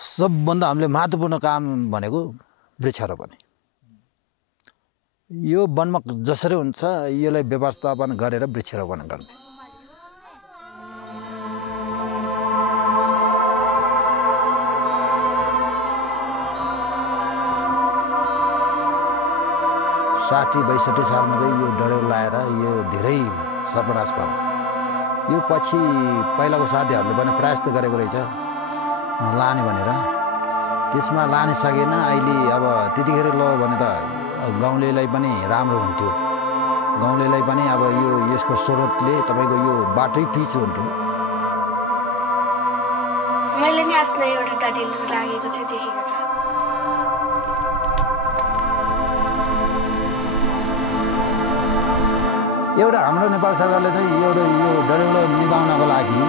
सबभन्दा हामीले महत्त्वपूर्ण काम भनेको वृक्षारोपण। यो वनमा जसरी हुन्छ यसलाई व्यवस्थापन गरेर वृक्षारोपण गर्ने। साठी 62 सालमा चाहिँ यो डडेलो लाएर यो धेरै सर्वनाश भयो। यो पछि पहिलाको साथीहरूले पनि प्रयास त गरेको रहेछ लाने भनेर, त्यसमा लान सकेन। अहिले अब त्यतिखेर ल भने त गाउँलेलाई पनि राम्रो हुन्थ्यो, गाउँलेलाई पनि अब यो यसको स्रोतले तपाईँको यो बाटै पिच हुन्थ्यो। मैले नि आस्न एउटा डडेलो लागेको चाहिँ देखेको छ। एउटा हाम्रो नेपाल सरकारले चाहिँ एउटा यो डडेलो निभाउनको लागि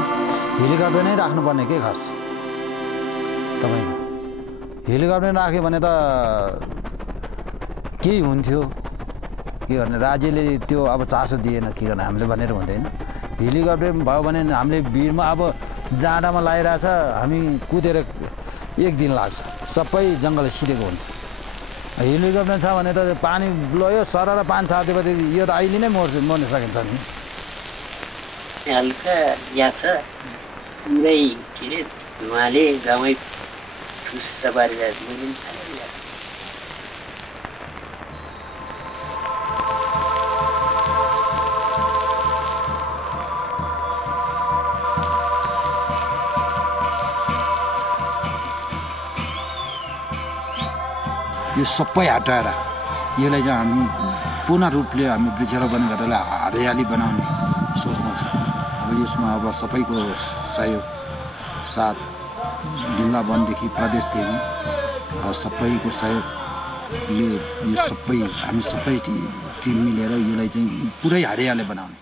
हेलिकप्टर नै राख्नुपर्ने के खास तपाईँको। हेलिकप्टर राख्यो भने त केही हुन्थ्यो, के गर्ने राज्यले त्यो अब चासो दिएन, के गर्ने हामीले भनेर हुँदैन। हेलिकप्टर भयो भने हामीले भिडमा अब डाँडामा लगाइरहेछ, हामी कुदेर 1 दिन लाग्छ, सबै जङ्गल सिधेको हुन्छ। हेलिकप्टर छ भने त पानी लयो सरर पानी छातेपछि यो त अहिले नै मर्न सकिन्छ नि। हल्का याद छ पुरै के अरे धुवाले गाउँै ठुस्स पारिरहेको थियो। यो सबै हटाएर यसलाई चाहिँ हामी पूर्ण रूपले हामी वृक्षारोपण गरेर हरियाली बनाउने सोचमा छ। अब यसमा अब सबैको सहयोग साथ जिल्ला वनदेखि प्रदेशदेखि सबैको सहयोगले यो सबै हामी सबै टिम मिलेर यसलाई चाहिँ पुरै हरियाली बनाउने।